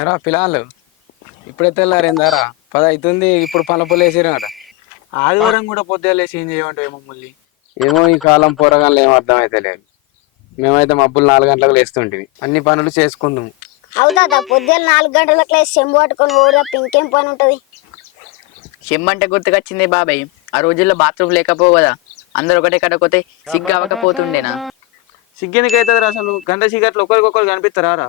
ఎరా పిల్లలు ఇప్పుడే తెల్లారిందారా 10 అవుతుంది. ఇప్పుడు పనుల పొల్లు వేసిరట. ఆదివారం కూడా పొద్దున్న లేసి ఏం చేయమంటావు మమ్మల్ని? ఏమో ఈ కాలం పోరగాళ్ళు ఏం అర్థం అయితే లేదు. మేమైతే మబ్బులు 4 గంటలకు లేస్తుంటివి, అన్ని పనులు చేసుకుందాం. అవుతా పొద్దున్న 4 గంటలకు లేచి చెంబు పట్టుకొని ఓడి తప్ప ఇంకేం పని ఉంటది. చెంబంటే గుర్తుకొచ్చింది బాబాయ్. ఆ రోజుల్లో బాత్రూమ్ లేకపోవు కదా, అందరు ఒకటే కడకపోతే సిగ్గు అవ్వకపోతుండేనా? సిగ్గెనికైతుంది అసలు? గంట చీకట్లు ఒకరికొకరు కనిపిస్తారా రా?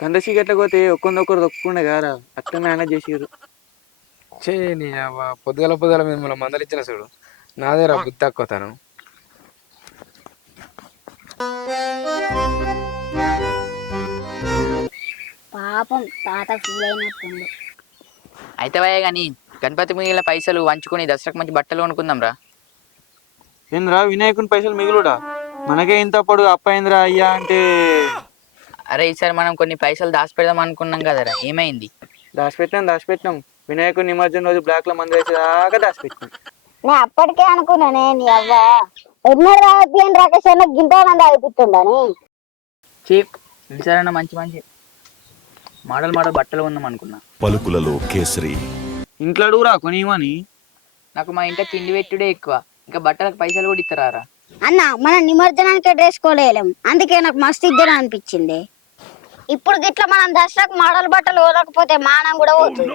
గంట చీకట్లకు పోతే ఒక్కొక్కరు దొక్కుండే కారా, అట్లా మేనేజ్ చేసిరు. నీ పొద్దుగల మిమ్మల్ని మందలిచ్చిన చూడు, నాదేరా బుద్ధి తక్కువతాను. పాపం తాత ఫీల్ అయినట్టుంది. అయితే వయ్యా కానీ గణపతి మిగిలిన పైసలు వంచుకొని దసరాకు మంచి బట్టలు కొనుక్కుందాం రా. ఏంద్రా వినాయకుని పైసలు మిగులుడా? మనకే ఇంత పొడుగు అప్పయిందిరా అయ్యా అంటే. అరే ఈసారి మనం కొన్ని పైసలు దాచిపెడదాం అనుకున్నాం కదరా, ఏమైంది? దాచిపెట్టినాం. వినాయకుని నిమజ్జనం రోజు బ్లాక్ లో మంది వేసేదాకా దాచిపెట్టినాం. నేను అప్పటికే అనుకున్నానే నీ అవ్వ ఎన్నో రావద్దు అని రాకేష్ అన్న గింత మంది అయిపోతుండని. చీప్ ఈసారైనా మంచి మంచి మోడల్ బట్టలు ఉందాం అనుకున్నా. పలుకులలో కేసరి ఇంట్లో అడుగురా కొనిమని. నాకు మా ఇంట్లో తిండి పెట్టుడే ఎక్కువ, ఇంకా బట్టలకు పైసలు కూడా ఇస్తారా? అన్న మన నిమజ్జనానికి డ్రెస్ కోలేం, అందుకే నాకు మస్తు ఇద్దరు అనిపించింది. ఇప్పుడు గిట్లా మనం దసరాకు మోడల్ బట్టలు పోలేకపోతే మానం కూడా పోతుంది.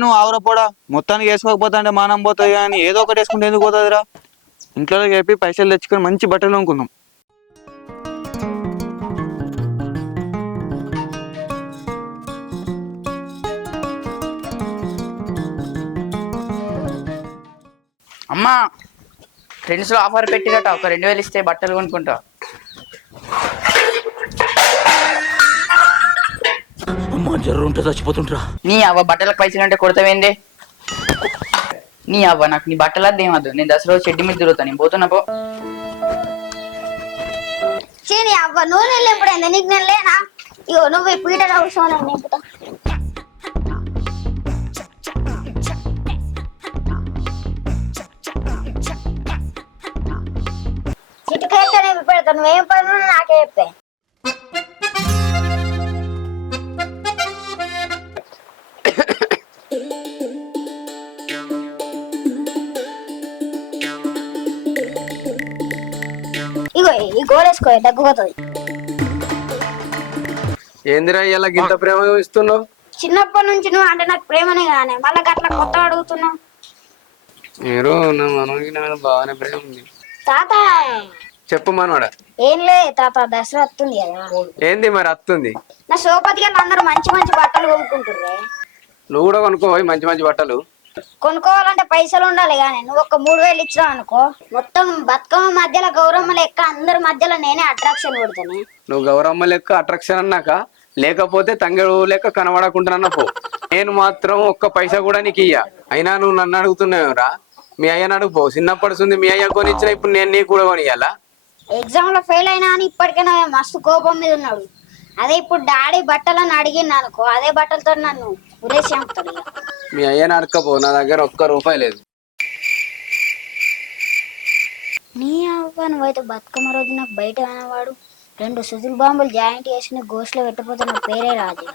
నువ్వు ఆవురపోడా, మొత్తానికి వేసుకోకపోతా అంటే మానం పోతుంది కానీ ఏదో ఒకటి వేసుకుంటే ఎందుకు పోతుందిరా? ఇంట్లో చెప్పి పైసలు తెచ్చుకొని మంచి బట్టలు అనుకుందాం. అమ్మా ఫ్రెండ్స్ లో ఆఫర్ పెట్టిరట, ఒక 2000 ఇస్తే బట్టలు కొనుక్కుంటా. జర్రుంటే చచ్చిపోతుంటరా. నీ అవ్వ బట్టలకు పైసలు అంటే కొడతావేందే? నీ అవ్వ నాకు నీ బట్టలు అద్దు ఏమద్దు, నేను దసరా చెడ్డి మీద తిరుగుతా, నేను పోతున్నా పో. చీని అవ్వ నువ్వు నెల్లు ఎప్పుడైంది నీకు నేను లేనా? ఇగో నువ్వు ఈ పీటర్ అవసరం నింపుతా. చిటికైతే నేను పెడతా, నువ్వేం పని నాకే చెప్పే. ఇగో ఈ గోడేసుకో దగ్గుపోతుంది. ఏందిరా ఇలా గింత ప్రేమ ఇస్తున్నావు? చిన్నప్పటి నుంచి నువ్వు అంటే నాకు ప్రేమనే కానీ మళ్ళీ గట్ల కొత్త అడుగుతున్నావు. మీరు నా మనకి నా మీద బాగానే ప్రేమ ఉంది. తాత చెప్పు మనవాడ. ఏం లే తాత, దసరా వస్తుంది కదా. ఏంది మరి వస్తుంది? నా సోపతి గారు అందరూ మంచి మంచి బట్టలు కొనుక్కుంటుర్రే. నువ్వు కూడా కొనుక్కోవాలి మంచి మంచి బట్టలు. కొనుక్కోవాలంటే పైసలు ఉండాలి కానీ నువ్వు ఒక 3000 ఇచ్చినావు అనుకో, మొత్తం బతుకమ్మ మధ్యలో గౌరమ్మ లెక్క అందరి మధ్యలో నేనే అట్రాక్షన్ కొడుతాను. నువ్వు గౌరమ్మ లెక్క అట్రాక్షన్ అన్నాక, లేకపోతే తంగడు లెక్క కనబడకుంటున్నా పో. నేను మాత్రం ఒక్క పైసా కూడా నీకు ఇయ్య. అయినా నువ్వు నన్ను అడుగుతున్నావురా, మీ అయ్యని అడుగుపో. చిన్నప్పటి మీ అయ్య కొనిచ్చిన, ఇప్పుడు నేను నీకు కూడా కొనియాలా? ఎగ్జామ్ లో ఫెయిల్ అయినా అని ఇప్పటికైనా మస్తు కోపం మీద ఉన్నాడు. అదే ఇప్పుడు డాడీ బట్టలను అడిగింది అనుకో, అదే బట్టలతో నన్ను ఉరేసి చంపుతాడు. మీ అయ్యని అడకపో, నా దగ్గర ఒక్క రూపాయి లేదు. నీ అవ్వ నువ్వైతే బతుకమ్మ రోజు నాకు బయట అనేవాడు 2 సుజుల్ బాంబులు జాయింట్ చేసి గోస్లో పెట్టిపోతే నా పేరే రాజు.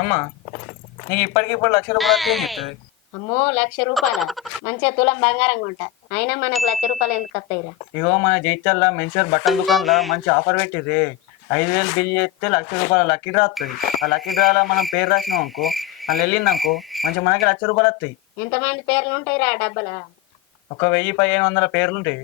అమ్మా నీకు ఇప్పటికిప్పుడు 1,00,000 రూపాయలు ఏం చెప్తుంది? అమ్మో 1,00,000 రూపాయల మంచిగా తులం బంగారం కొంటా, అయినా మనకు 1,00,000 రూపాయలు ఎందుకు వస్తాయిరా? ఇగో మన జైత్యాల మెన్షన్ బట్టల దుకాణంలో మంచి ఆఫర్ పెట్టిర్రే. 5,000 బిల్ చేస్తే 1,00,000 రూపాయల లక్కీ డ్రా వస్తుంది. ఆ లక్కీ డ్రాలో మనం పేరు రాసినాం అనుకో, వాళ్ళు వెళ్ళింది అనుకో, మంచి మనకి 1,00,000 రూపాయలు వస్తాయి. ఎంతమంది పేర్లు ఉంటాయిరా డబ్బలా? ఒక 1000-1500 పేర్లు ఉంటాయి.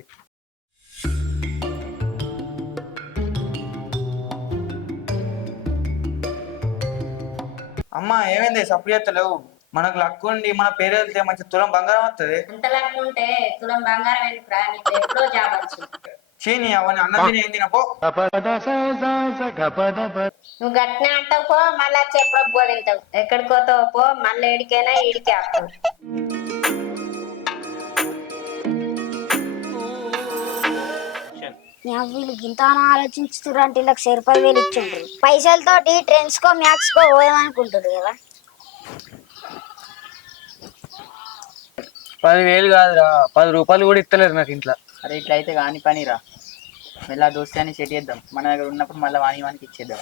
అమ్మా ఏమైంది సప్లై చేస్తలేవు? మనకు లక్ ఉండి మన పేరు వెళ్తే మంచి తులం బంగారం వస్తుంది. అంత లక్ ఉంటే తులం బంగారం ఎందుకురా? నీకు ఎప్పుడో జాబ్ వచ్చింది. చీని అవన్నీ అన్నది ఏం తినపో. నువ్వు గట్టినే అంటావు పో, మళ్ళీ వచ్చి ఎప్పుడో బోధింటావు. ఎక్కడికి పోతావు పో, మళ్ళీ ఏడికైనా ఈడికే ఆపుతావు. వీళ్ళు గింతాను ఆలోచించుతున్నారు అంటే ఇలా 1,000 ఇచ్చిండ్రు. పైసలతోటి ట్రెండ్స్ కో మ్యాక్స్ కో పోయామనుకుంటారు కదా. 10,000 కాదురా, 10 రూపాయలు కూడా ఇస్తలేరు నాకు ఇంట్లో. అరే ఇట్లా అయితే కాని పనిరా. మెల్ల దోస్తే అని సెట్ చేద్దాం, మన దగ్గర ఉన్నప్పుడు మళ్ళీ వానికి ఇచ్చేద్దాం.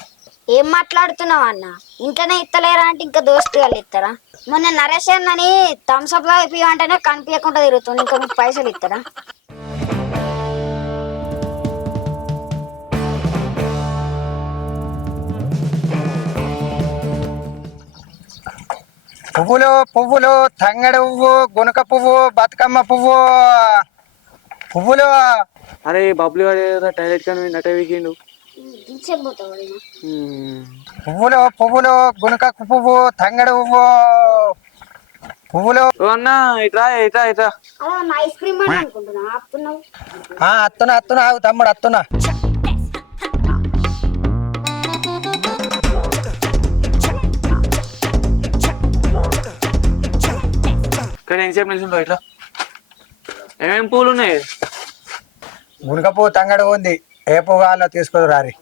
ఏం మాట్లాడుతున్నావు అన్న? ఇంట్లోనే ఇత్తలేరా అంటే ఇంకా దోస్తు వాళ్ళు ఇస్తారా? మొన్న నరేష్ అని థమ్స్అప్ లో ఇవ్వంటేనే కనిపించకుండా తిరుగుతుంది, ఇంకా మీకు పైసలు ఇస్తారా? పువ్వులు పువ్వులు తంగడి పువ్వు, గునక పువ్వు, బతుకమ్మ పువ్వు, పువ్వులు. అరే బబ్లు టాయిలెట్ కానీ నట వీకిండు. పువ్వులు పువ్వులు, గునక పువ్వు, తంగడి పువ్వు, పువ్వులు. ఓ అన్న ఇట్రా ఇట్రా ఇట్రా. ఐస్ క్రీమ్ అని అనుకుంటున్నా ఆపుతున్నావు. అత్తున్నా అత్తున్నా, ఆగు తమ్ముడు అత్తున్నా. ఇక్కడ ఎంతసేపు నిల్చుంటావు ఇట్లా? ఏమేమి పూలు ఉన్నాయి? గునక పువ్వు, తంగడి ఉంది. ఏ పువ్వు కావాలో తీసుకోదు రారి.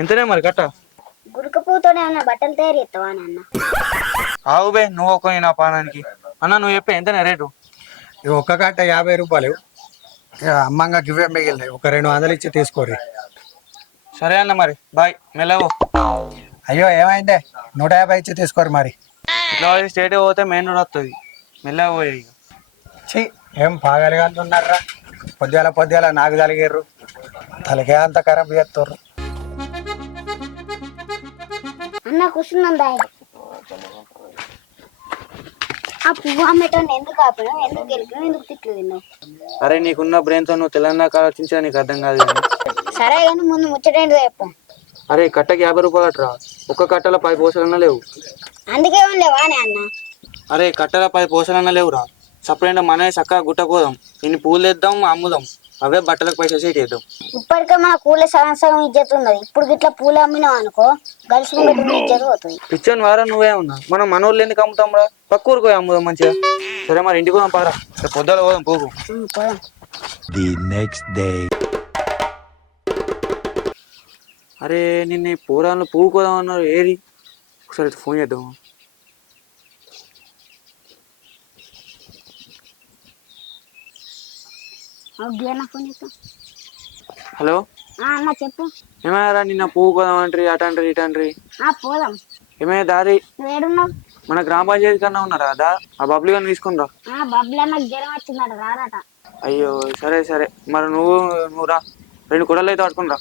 ఎంతనే మరి కట్ట? గురక పువ్వుతోనే ఏమన్నా బట్టలు తయారు చేస్తావా నాన్న? ఆవు బే, నువ్వు ఒక నా పానానికి. అన్న నువ్వు చెప్పే ఎంతనే రేటు? ఇవి ఒక్క కట్ట 50 రూపాయలు. ఇక అమ్మంగా గివ్వే మిగిలినాయి, ఒక 200 ఇచ్చి తీసుకోరి. సరే అన్న మరి బాయ్, మెల్లవో. అయ్యో ఏమైందే, 150 ఇచ్చి తీసుకోరు మరి. ఇట్లా స్టేట్ పోతే మెయిన్ రోడ్ వస్తుంది, మెల్లగా పోయే. ఇక ఛీ, ఏం పాగలిగా ఉన్నారా? పొద్దుల నాకు తలిగారు, తలకే అంత ఖరాబ్ చేస్తారు. అన్న కూర్చుందా? ఆ పువ్వు అమ్మేటోని ఎందుకు ఆపినావు? ఎందుకు గెలిపినావు? ఎందుకు తిట్లు తిన్నావు? అరే నీకున్న బ్రెయిన్తో నువ్వు తెలంగాణ ఆలోచించా, నీకు అర్థం కాదు కానీ. సరే కానీ ముందు ముచ్చటేంటిదో చెప్పు. అరే కట్టకి 50 రూపాయలు అట్రా, ఒక్క కట్టలో 10 పూసలన్నా లేవు. అందుకే లేవానే అన్న. అరే కట్టలో 10 పూసలన్నా లేవురా. సపరేట్ మన చక్కగా గుట్టపోదాం, ఇన్ని పూలు తెద్దాం, అమ్ముదాం, అవే బట్టలకు పైసలు సెట్ చేద్దాం. ఇప్పటికే మన పూలే సగం సగం ఇజ్జత్ ఉన్నది, ఇప్పుడు గిట్లా పూలు అమ్మినావు అనుకో గలిసి ఇజ్జత్ పోతుంది. పిచ్చని వారా నువ్వే ఉన్నా, మనం మన ఊళ్ళు ఎందుకు అమ్ముతాం రా? పక్క ఊరికి పోయి అమ్ముదాం మంచిగా. సరే మరి ఇంటికి పోదాం పారా, పొద్దుల పోదాం పోకు. పోదాం. The next day. అరే నిన్న పూరాలను పువ్వు కోదాం అన్నారు, ఏది? ఒకసారి ఫోన్ చేద్దాం. హలో అన్న చెప్పు. ఏమయ్యారా నిన్న పువ్వు కోదాం అంటారు, అటంటారు ఇటంటారు. పోదాం. ఏమయ్యా దారి? నువ్వు ఏడున్నావు? మన గ్రామ పంచాయతీ కన్నా ఉన్నారా దా? ఆ బబ్లు గారిని తీసుకుని రా. బబ్బులు అన్నకు జ్వరం వచ్చిందట, రారట. అయ్యో సరే సరే, మరి నువ్వు రా, 2 కుడలు అయితే పట్టుకుని రా.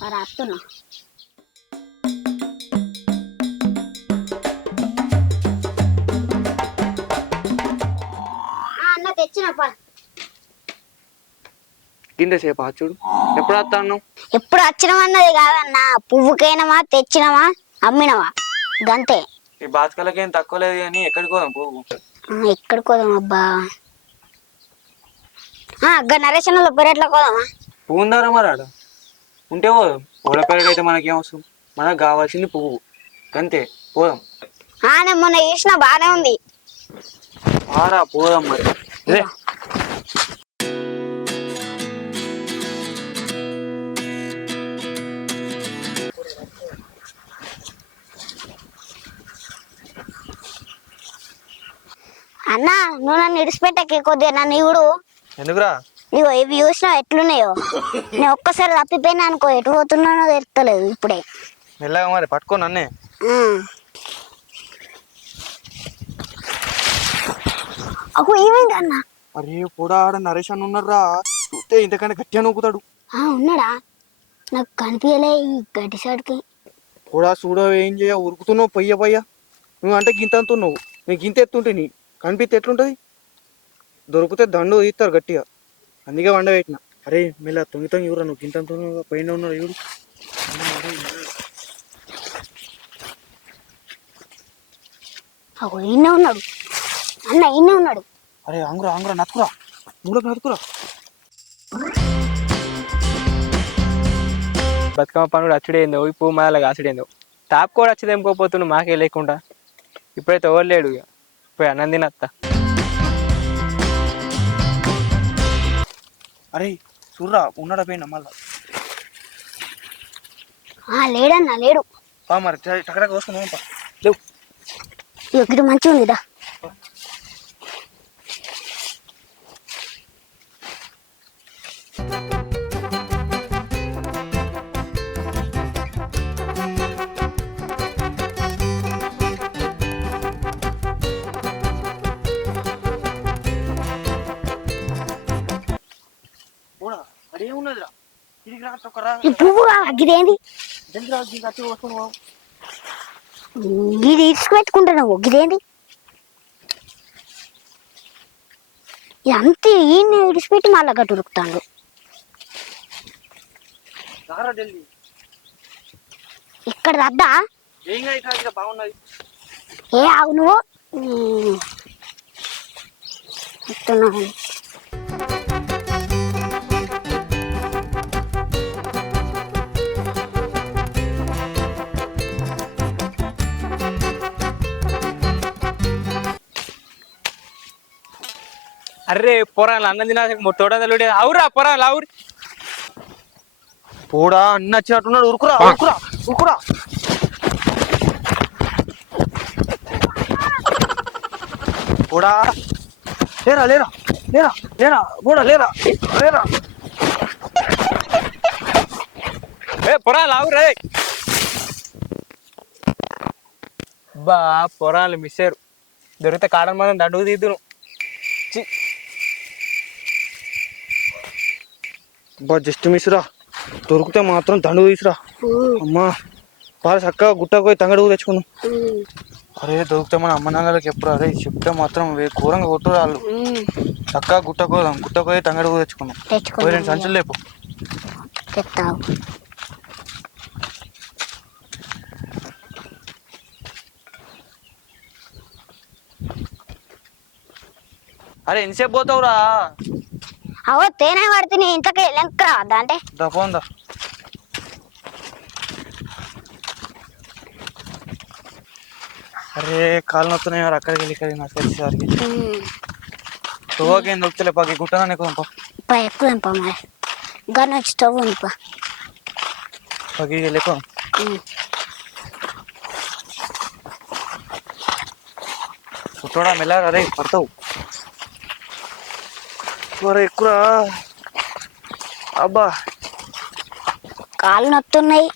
సరే వస్తున్నా. అన్న తెచ్చిన కింద సేపు చూడు, ఎప్పుడు వస్తాను? ఎప్పుడు వచ్చినవన్నది కాదన్న, పువ్వుకైనవా తెచ్చినవా అమ్మినవా గంతే. ఈ బాతుకలకేం తక్కువ లేదు కానీ ఎక్కడికి పోదాం పువ్వు? ఎక్కడికి పోదాం అబ్బా? నరేషన్లో పెరట్లోకి పోదామా? పువ్వు ఉందారా మరి ఆడ? ఉంటే పోదాం. ఓడ పెరట్ అయితే మనకేం అవసరం, మనకు కావాల్సింది పువ్వు అంతే, పోదాం. నేను మొన్న చూసిన బాగానే ఉంది. ఆరా పోదాం మరి. అన్న నువ్వు నన్ను ఇడిచిపెట్టకే కొద్దిగా, నన్ను ఇవుడు. ఎందుకురా? ఇగో ఇవి చూసినావు ఎట్లున్నాయో, నేను ఒక్కసారి తప్పిపోయినా అనుకో, ఎటు పోతున్నానో తెలుస్తలేదు ఇప్పుడే. మెల్లగా మరి పట్టుకో నన్నే. అగో ఏమైంది అన్న? అరే కూడా ఆడ నరేష్ అని ఉన్నారా, చూస్తే ఇంతకంటే గట్టిగా నూకుతాడు. ఉన్నాడా? నాకు కనిపించలే ఈ గడ్డి సాడికి. కూడా చూడ ఏం చేయ, ఉరుకుతున్నావు పొయ్య. నువ్వు అంటే గింత అంటున్నావు, నీకు గింత ఎత్తుంటే నీ కనిపిస్తే ఎట్లుంటది? దొరికితే దండు తీస్తారు గట్టిగా, అందుకే వండబెట్టిన. అరే మెల్ల తొంగి ఊరా, నువ్వు గింత అంటున్నావు, పైన ఉన్నాడు చూడు. ఇన్నే ఉన్నాడు అన్న, ఇన్నే ఉన్నాడు. అరే అంగురా నతుకురా, నతుకురా. బతుకమ్మ పండుగ అచ్చుడేందో, ఈ పువ్వు మాలగా అచ్చుడేందో, టాప్ కూడా వచ్చి తెంపుకోపోతుండు మాకే లేకుండా. ఇప్పుడైతే ఓవర్లేడు, ఇప్పుడు అన్నం తినత్త. అరే చూడరా, ఉన్నాడా పోయినా మళ్ళా? లేడన్నా, లేడు. మరి టకటక వస్తున్నావు ఇక్కడ మంచిగా ఉందిదా. కూడా అదేమున్నదిరా ఇది రాత్ర ఈ పువ్వు గిదేంది గిది ఇసుకుపెట్టుకుంటున్నావు గిదేంది ఇది అంతే ఈయన ఇడిచిపెట్టి మళ్ళా గట్టు ఉరుకుతాడు రారా ఢిల్లీ ఇక్కడ వద్దా ఏం ఇక్కడ బాగున్నది ఏ ఆవు నువ్వు చెప్తున్నాను. అర్రే పొరాలు అన్నం తినా తోడదలుడే అవురా పొరాలు అవురు పోడా అన్న వచ్చినట్టున్నాడు ఉరుకురా ఉరుకురా ఉరుకురా పోడా లేరా లేరా లేరా లేరా పోడా లేరా లేరా ఏ పొరాలు అవురే బా పొరాలు మిస్ అయ్యారు దొరికితే కాడని మనం దండుకు తీద్దును బా జస్ట్ మిస్ రా దొరికితే మాత్రం దండు తీసురా అమ్మా బాగా చక్కగా గుట్టకు పోయి తంగడుగు తెచ్చుకుందాం అరే దొరికితే మన అమ్మ నాన్నలకి ఎప్పుడు అరే చెప్తే మాత్రం ఘోరంగా కొట్టురు వాళ్ళు చక్కగా గుట్టకు పోయి తంగడుగు తెచ్చుకుందాం పోయి 2 సంచులు లేపు చెప్తావు అరే ఎంతసేపు పోతావురా అవో తేనె పడితే నీ ఇంట్లోకి వెళ్ళక రావద్దా అంటే పోందా అరే కాలు నొత్తున్నాయి అక్కడికి వెళ్ళి ఇక్కడ నాకు తెలిసేసరికి తువ్వకేం దొరుకుతలే పాకి గుట్టనా ఎక్కువ ఎక్కువ ఎంప మరి గన్ వచ్చి స్టవ్ ఉంప పాకి వెళ్ళి ఎక్కువ కుట్టోడా మెల్లారా రే పడతావు ఎక్కువరా అబ్బా కాళ్ళు నొత్తున్నాయి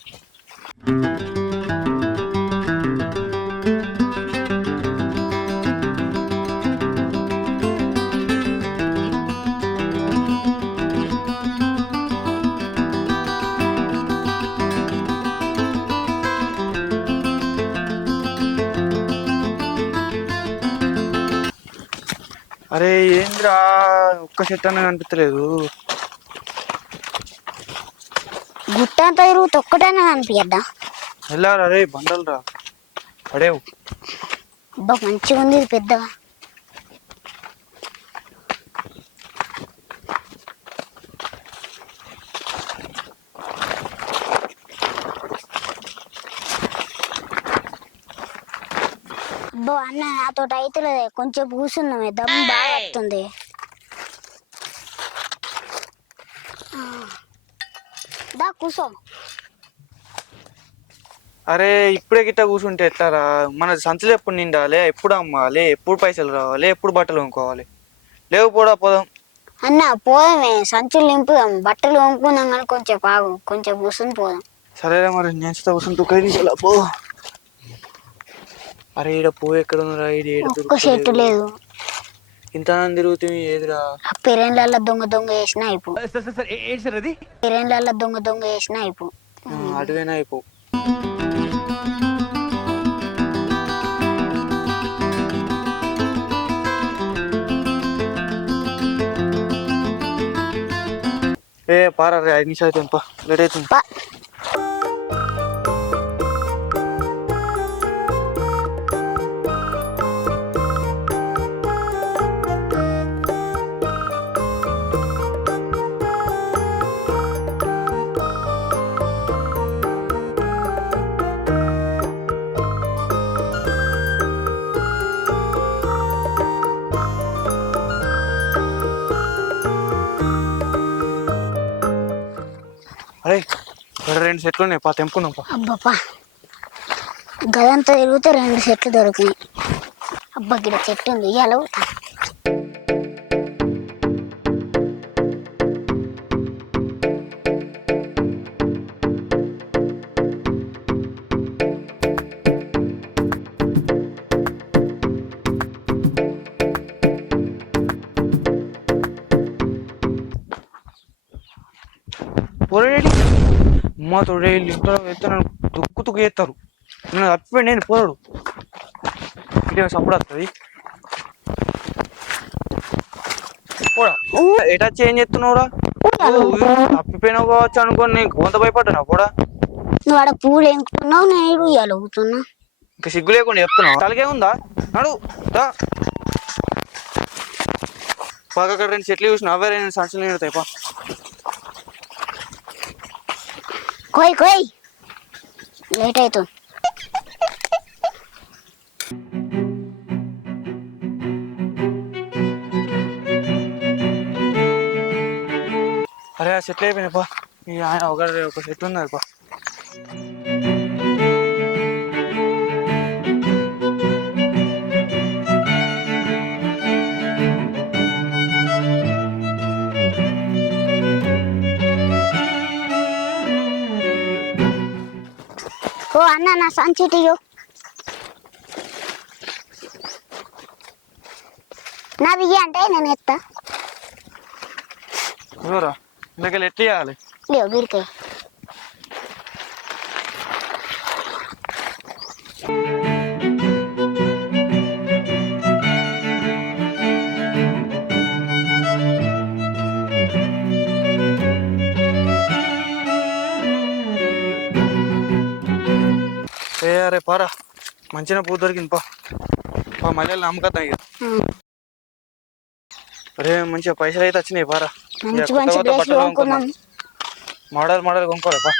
అరే ఏంద్రా ఒక్క చెట్టు అన్న కనిపించలేదు గుట్ట అంతా తిరుగుతూ ఒక్కటైనా కనిపించద్దా వెళ్ళారా రే బండలు రా పడేవు అబ్బా మంచిగా ఉంది ఇది పెద్దగా అబ్బా అన్న నాతో అయితే కొంచెం కూర్చున్నామే దమ్ బాగా వస్తుంది దా కూర్చో అరే ఇప్పుడే గిట్ట కూర్చుంటే ఎట్లారా మన సంచులు ఎప్పుడు నిండాలి ఎప్పుడు అమ్మాలి ఎప్పుడు పైసలు రావాలి ఎప్పుడు బట్టలు కొనుక్కోవాలి లేవు పోడా పోదాం అన్న పోదామే సంచులు నింపుదాం బట్టలు కొనుక్కుందాం కానీ కొంచెం బాగు కొంచెం కూర్చుని పోదాం సరేరా మరి నేను కూర్చుంటూ కైలా పో అరే ఈడ పో ఎక్కడ ఉన్నరా ఇది ఒక్క చెట్టు లేదు ఇంత తిరుగుతుంది ఏదిరా ఆ పెరేన్లలో దొంగ దొంగ వేసిన అయిపో పెరేన్లలో దొంగ దొంగ వేసిన అయిపో అటువైనా అయిపో ఏ పారా రే 5 నిమిషాలు అవుతుంది లేట్ అవుతుంది అరే ఇక్కడ 2 సెట్లు ఉన్నాయి తెంపుకుందాం అబ్బా గదంతా తిరిగితే 2 చెట్లు దొరికినాయి అబ్బా గిడ చెట్టు ఉంది ఇవాళ పోరాడేడి అమ్మ తోడే ఇంట్లో వెళ్తే నన్ను తుక్కు తుక్కు చేస్తారు. నేను తప్పిపోయి నేను పోరాడు ఇదే సప్పుడు వస్తుంది. పోడా ఎటా చేంజ్ చేస్తున్నావురా? తప్పిపోయినావు కావచ్చు అనుకోని నేను కొంత భయపడ్డాను. పోడా నువ్వు ఆడ పూలు ఎంకుతున్నావు, నేను ఇయ్యాలి ఊగుతున్నా. ఇంకా సిగ్గు లేకుండా చెప్తున్నావు. తలకే ఉందా? నడు దా పక్క 2 చెట్లు చూసిన అవే 2 సంచులు నిండుతాయి. పా కోయ్ కోయ్ లేట్ అవుతుంది. అరే ఆ చెట్లు అయిపోయినాయి. పా ఈ ఆయన ఒక చెట్టు ఉన్నది. పా ఓ అన్న నా సంచిటియో నాది అంటే నేను ఎత్తా. ఎవరా ఇందుకెళ్ళి ఎట్లు చేయాలి? లేవు బీరికాయ. అరే పారా మంచిగా పూ దొరికింది. పా మళ్ళీ నమ్మకత్తాం ఇక. అరే మంచిగా పైసలు అయితే వచ్చినాయి. పారా మంచి మంచి డ్రెస్లు కొనుక్కున్నాం. మోడల్ కొనుక్కోవాలి. పా